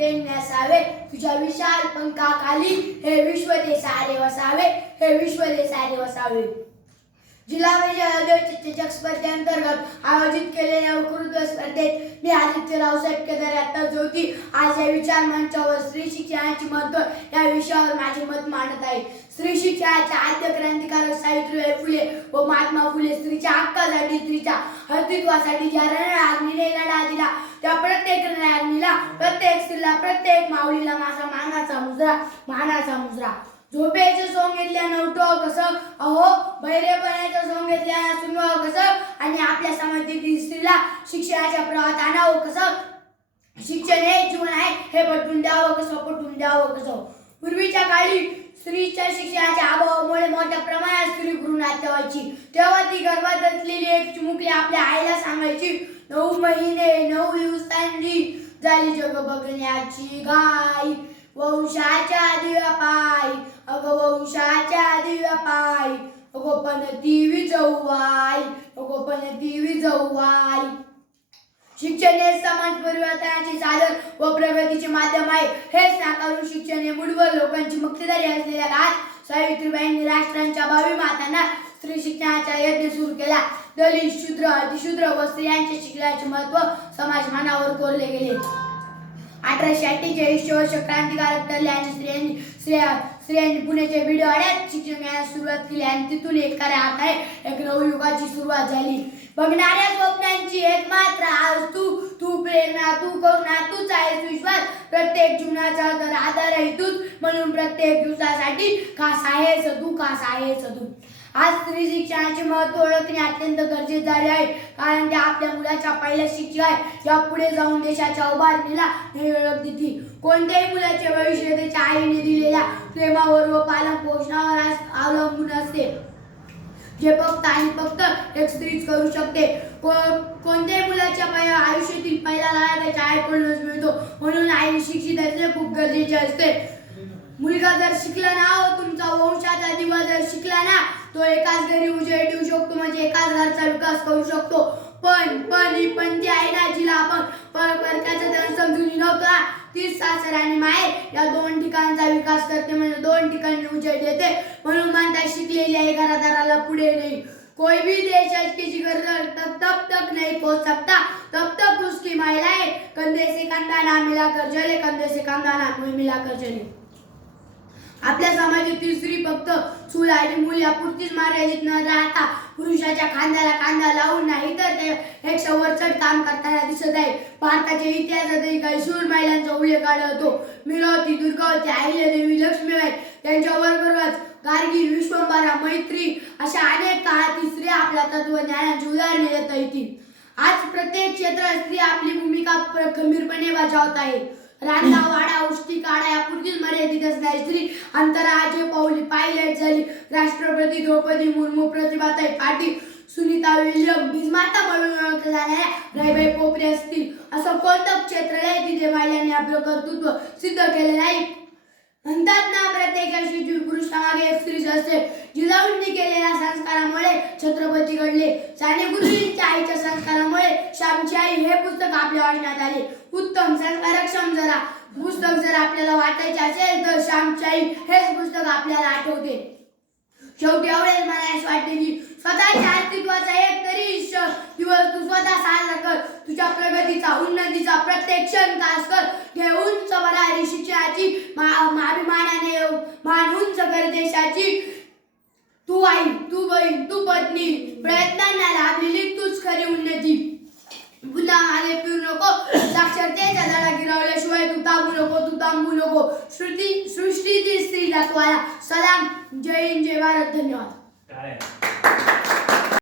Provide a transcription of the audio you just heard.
टेंगणे असावे, तुझ्या विशाल पंखाखाली हे विश्व ते सारे वसावे, हे विश्व ते सारे वसावे. जिल्हा परिषद चषक स्पर्धेअंतर्गत आयोजित केलेल्या वक्तृत्व स्पर्धेत मी आदित्य रावसाहेब केदार आता ज्योती आज या विचार मंचावर स्त्री शिक्षणाचे महत्त्व या विषयावर माझे मत मांडत आहे. स्त्री शिक्षणाचे आद्य क्रांतिकारक सावित्रीबाई फुले व महात्मा फुले स्त्रीच्या हक्कासाठी, स्त्रीच्या अस्तित्वासाठी ज्या रणरागिणीने लढा दिला, त्या प्रत्येक रणरागिणीला, प्रत्येक स्त्रीला, प्रत्येक माऊलीला माझा मानाचा मुजरा. झोपेचं सोंग घेतल्यानं उठाव कसं, अहो बहिरेपणाचं सोंग घेतल्यानं सुनवावं कसं, आणि आपल्या समाजातील स्त्रीला शिक्षणाच्या प्रवाहात आणावं कसं. शिक्षण हे जीवन आहे हे पटवून द्यावं कसं. पूर्वीच्या काळी स्त्रीच्या शिक्षणाच्या अभावामुळे मोठ्या प्रमाणात स्त्री भ्रूण हत्या व्हायची. तेव्हा ती गर्भात असलेली एक चिमुकली आपल्या आईला सांगायची, 9 महिने 9 दिवसांनी झाली जग बघण्याची घाई, वंशाच्या दिव्या पायी, अगं वंशाच्या दिव्या पायी, अगो पण ती विजवाई. शिक्षण हे समाज परिवर्तनाचे साधन व प्रगतीचे माध्यम आहे. हेच नाकारून शिक्षण हे मूठभर लोकांची मक्तेदारी असलेल्या काळात सावित्रीबाईंनी राष्ट्रांच्या भावी मातांना स्त्री शिक्षणाचा यज्ञ सुरू केला. दलित, शूद्र, अतिशूद्र व स्त्रियांच्या शिक्षणाचे महत्त्व समाज मनावर कोरले गेले. 1848 वर्ष क्रांतिकारक ठरले आणि स्त्रियांनी पुण्याच्या बिडवाड्यात शिक्षण घेण्यास सुरुवात केली आणि तिथून एक खऱ्या अर्थाने एक नवयुगाची सुरुवात झाली. बघणाऱ्या स्वप्नांची एकमात्र आज तू प्रेरणा, तू करुणा, तूच आहेस विश्वास, प्रत्येक जीवनाचा आधार आहे तूच, म्हणून प्रत्येक दिवसासाठी खास आहेस तू. आज स्त्री शिक्षणाचे महत्त्व ओळखणे अत्यंत गरजेचे झाले आहे, कारण ते आपल्या मुलाच्या पहिल्या शिक्षिका आहे. या पुढे जाऊन देशाच्या उभारणीला नवी ओळख देते. कोणत्याही मुलाचे भविष्य त्याच्या आईने दिलेल्या प्रेमावर व पालन पोषणावर अवलंबून असते, जे फक्त एक स्त्रीच करू शकते. कोणत्याही मुलाच्या आयुष्यातील पहिला लढा त्याच्या आईकडूनच मिळतो, म्हणून आईने शिक्षित असणे खूप गरजेचे असते. मुलगा जर शिकला ना, तुमचा वंशाचा दिवा जर शिकला ना, तो एकाच घरी उजेड देऊ शकतो, म्हणजे एकाच घरचा विकास करू शकतो. पण ही पंथी आहे ना, जिला आपण परक्याचा धन समजून नव्हता, तीच सासर आणि माहेर या 2 ठिकाणचा विकास करते, म्हणजे 2 ठिकाणी उजेड देते. म्हणून म्हणतात शिकलेल्या एका घरादाराला पुढे नाही. कोई भी देश किसी घर तब तक नहीं पहुंच सकता, तब तक उसकी महिलाएं कंधे से कंधा ना मिलाकर चले, कंधे से कंधा ना कोई मिलाकर चले. आपल्या समाजातील स्त्री फक्त चूल आणि मूल यापुरतीच मर्यादित न राहता पुरुषाच्या खांद्याला खांदा लावून नाही तर ते 100 वरचढ काम करताना दिसत आहे. भारताच्या इतिहासातही काही शूर महिलांचा उल्लेख आढळतो. मीरावती, दुर्गावती, अहिल्यादेवी, लक्ष्मीबाई त्यांच्याबरोबरच गार्गी, विश्वंभरा, मैत्री अशा अनेक काळातील स्त्रिया आपल्या तत्वज्ञानाची उदाहरणे देता येतील. आज प्रत्येक क्षेत्रात स्त्री आपली भूमिका गंभीरपणे बजावत आहे. रांधा, वाडा, उष्टी काढा यापुरतीच मर्यादित असणारी स्त्री अंतराळाचे पाऊल पायलट झाली. राष्ट्रपती द्रौपदी मुर्मू, प्रतिभाताई पाटील, सुनीता विल्यम, बीजमाता म्हणून ओळखल्या जाणाऱ्या राईबाई पोपरे असतील, असं कोणतं क्षेत्र नाही तिथे महिलांनी आपलं कर्तृत्व सिद्ध केले नाही. म्हणतात ना, प्रत्येक यशस्वी पुरुषामागे एक स्त्रीच असते. जिजाऊंनी केलेल्या संस्कारामुळे छत्रपती घडले. साने गुरुजींच्या आईच्या संस्कारामुळे श्यामची आई हे पुस्तक आपल्या वाचनात आले. उत्तम संस्कारक्षम पुस्तक जर आपल्याला वाचायचे असेल तर श्यामची आई हेच पुस्तक आपल्याला आठवते. शेवटी एवढेच म्हणायला वाटते की स्वतःच्या अस्तित्वाचा एक तरी दिवस तू स्वतः साजरा कर. तुझ्या प्रगतीचा, उन्नतीचा प्रत्येक क्षण खास कर. घे उंच भरारी शिक्षणाची, अभिमानाने मान उंच कर देशाची. तू आई, तू बहीण, तू पत्नी, प्रयत्नांना लाभलेली तूच खरी उन्नती. पुन्हा मागे फिरू नको, साक्षरतेचा धडा गिरवल्याशिवाय तू थांबू नको. सृष्टीतील स्त्री तत्वाला सलाम. जय हिंद, जय भारत. धन्यवाद.